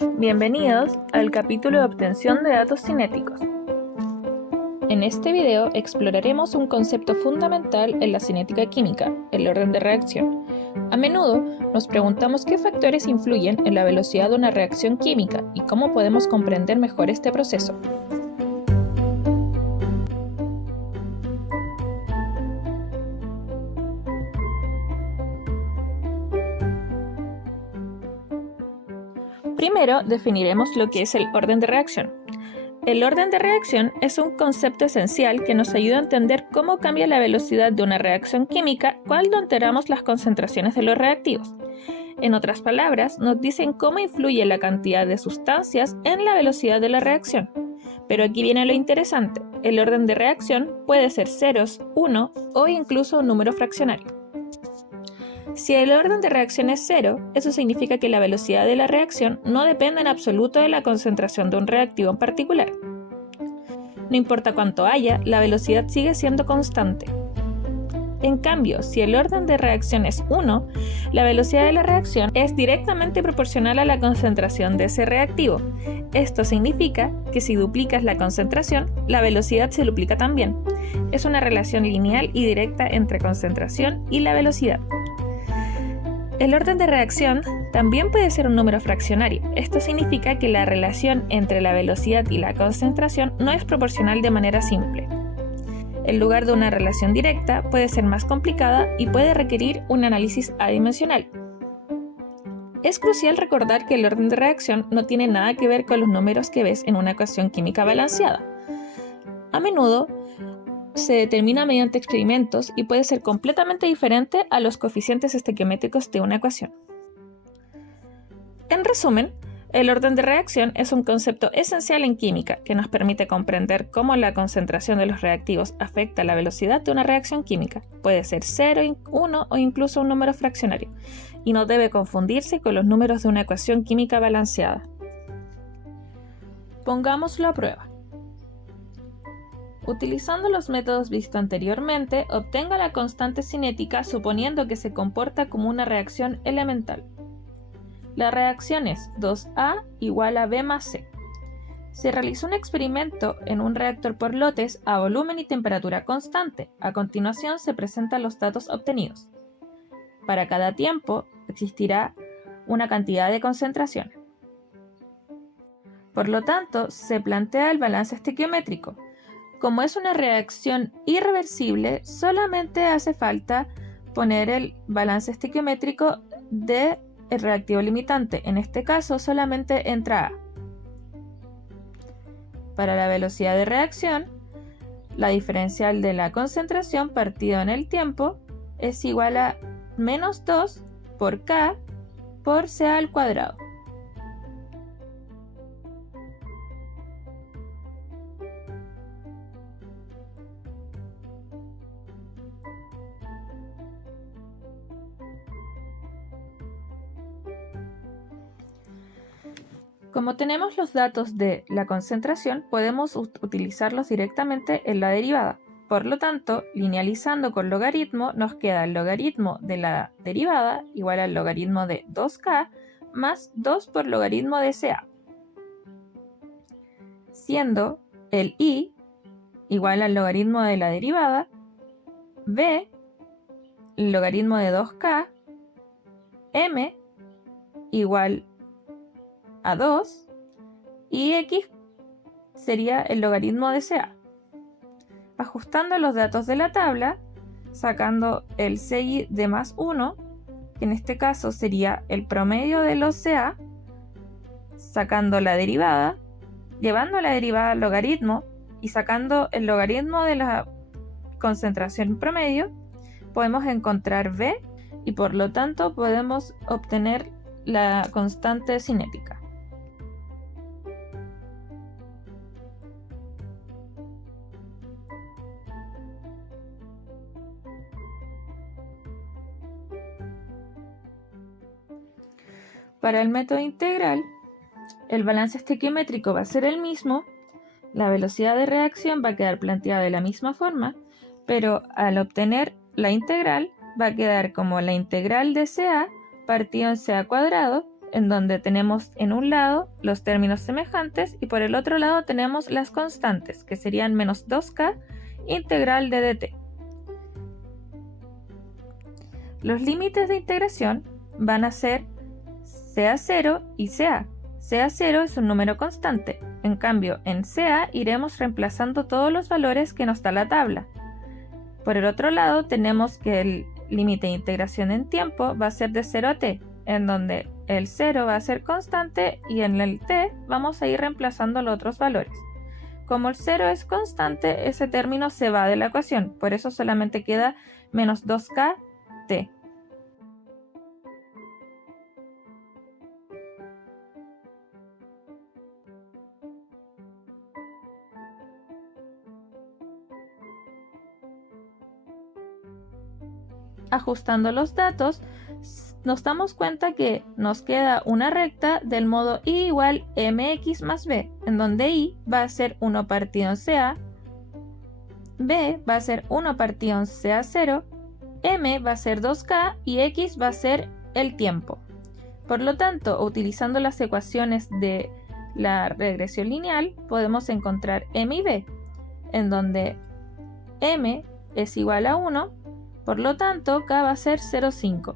Bienvenidos al capítulo de obtención de datos cinéticos. En este video exploraremos un concepto fundamental en la cinética química, el orden de reacción. A menudo nos preguntamos qué factores influyen en la velocidad de una reacción química y cómo podemos comprender mejor este proceso. Primero, definiremos lo que es el orden de reacción. El orden de reacción es un concepto esencial que nos ayuda a entender cómo cambia la velocidad de una reacción química cuando alteramos las concentraciones de los reactivos. En otras palabras, nos dicen cómo influye la cantidad de sustancias en la velocidad de la reacción. Pero aquí viene lo interesante: el orden de reacción puede ser ceros, 1 o incluso un número fraccionario. Si el orden de reacción es cero, eso significa que la velocidad de la reacción no depende en absoluto de la concentración de un reactivo en particular. No importa cuánto haya, la velocidad sigue siendo constante. En cambio, si el orden de reacción es 1, la velocidad de la reacción es directamente proporcional a la concentración de ese reactivo. Esto significa que si duplicas la concentración, la velocidad se duplica también. Es una relación lineal y directa entre concentración y la velocidad. El orden de reacción también puede ser un número fraccionario. Esto significa que la relación entre la velocidad y la concentración no es proporcional de manera simple. En lugar de una relación directa, puede ser más complicada y puede requerir un análisis adimensional. Es crucial recordar que el orden de reacción no tiene nada que ver con los números que ves en una ecuación química balanceada. A menudo se determina mediante experimentos y puede ser completamente diferente a los coeficientes estequiométricos de una ecuación. En resumen, el orden de reacción es un concepto esencial en química que nos permite comprender cómo la concentración de los reactivos afecta la velocidad de una reacción química. Puede ser 0, 1 o incluso un número fraccionario, y no debe confundirse con los números de una ecuación química balanceada. Pongámoslo a prueba. Utilizando los métodos vistos anteriormente, obtenga la constante cinética suponiendo que se comporta como una reacción elemental. La reacción es 2A igual a B más C. Se realizó un experimento en un reactor por lotes a volumen y temperatura constante. A continuación se presentan los datos obtenidos. Para cada tiempo existirá una cantidad de concentración. Por lo tanto, se plantea el balance estequiométrico. Como es una reacción irreversible, solamente hace falta poner el balance estequiométrico del reactivo limitante. En este caso, solamente entra A. Para la velocidad de reacción, la diferencial de la concentración partido en el tiempo es igual a menos 2 por K por CA al cuadrado. Como tenemos los datos de la concentración, podemos utilizarlos directamente en la derivada. Por lo tanto, linealizando con logaritmo, nos queda el logaritmo de la derivada igual al logaritmo de 2K más 2 por logaritmo de CA, siendo el I igual al logaritmo de la derivada, B el logaritmo de 2K, M igual a 2 y X sería el logaritmo de CA. Ajustando los datos de la tabla, sacando el CI de más 1, que en este caso sería el promedio de los CA, sacando la derivada, llevando la derivada al logaritmo y sacando el logaritmo de la concentración promedio, podemos encontrar B y por lo tanto podemos obtener la constante cinética. Para el método integral, el balance estequiométrico va a ser el mismo, la velocidad de reacción va a quedar planteada de la misma forma, pero al obtener la integral va a quedar como la integral de CA partido en CA cuadrado en donde tenemos en un lado los términos semejantes y por el otro lado tenemos las constantes, que serían menos 2k integral de dt. Los límites de integración van a ser CA0 y CA. CA0 es un número constante, en cambio en CA iremos reemplazando todos los valores que nos da la tabla. Por el otro lado tenemos que el límite de integración en tiempo va a ser de 0 a t, en donde el 0 va a ser constante y en el t vamos a ir reemplazando los otros valores. Como el 0 es constante, ese término se va de la ecuación, por eso solamente queda menos 2k t. Ajustando los datos, nos damos cuenta que nos queda una recta del modo y igual mx más b, en donde y va a ser 1 partido en CA, b va a ser 1 partido en CA0, m va a ser 2k y x va a ser el tiempo. Por lo tanto, utilizando las ecuaciones de la regresión lineal, podemos encontrar m y b, en donde m es igual a 1, por lo tanto k va a ser 0,5.